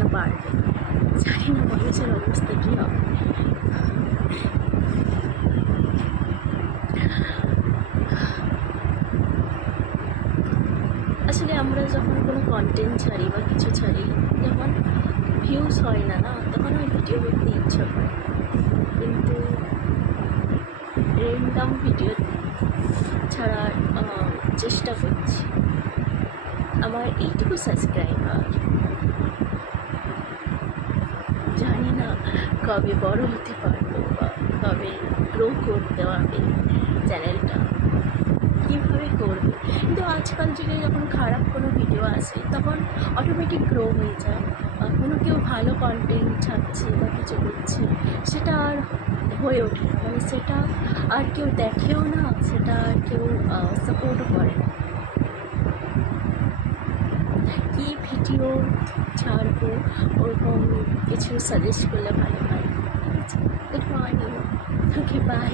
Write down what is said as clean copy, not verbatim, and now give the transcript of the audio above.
মানুষরা পারবে। জানি না মানুষের অবস্থা কী হবে। আসলে আমরা যখন কোনো কন্টেন্ট ছাড়ি বা কিছু ছাড়ি, যখন ভিউজ হয় না তখন আমার ভিডিও করতে ইচ্ছা করে, কিন্তু র্যান্ডম ভিডিও ছাড়ার চেষ্টা করছি। আমার এইটুকু সাবস্ক্রাইবার, জানি না কবে বড় হতে পারবো বা কবে গ্রো করতে পারবে চ্যানেলটা, কীভাবে করবে। কিন্তু আজকাল যুগে যখন খারাপ কোনো ভিডিও আসে তখন অটোমেটিক গ্রো হয়ে যায়। কোনো কেউ ভালো কন্টেন্ট ছাড়ছে বা কিছু করছে, সেটা আর হয়ে ওঠে না, মানে সেটা আর কেউ দেখেও না, সেটা আর কেউ সাপোর্টও করে না। কী ভিডিও ছাড়বো ওরকম কিছু সাজেস্ট করলে ভালো হয়। ঠিক আছে, গুড মর্নিং, ওকে বাই।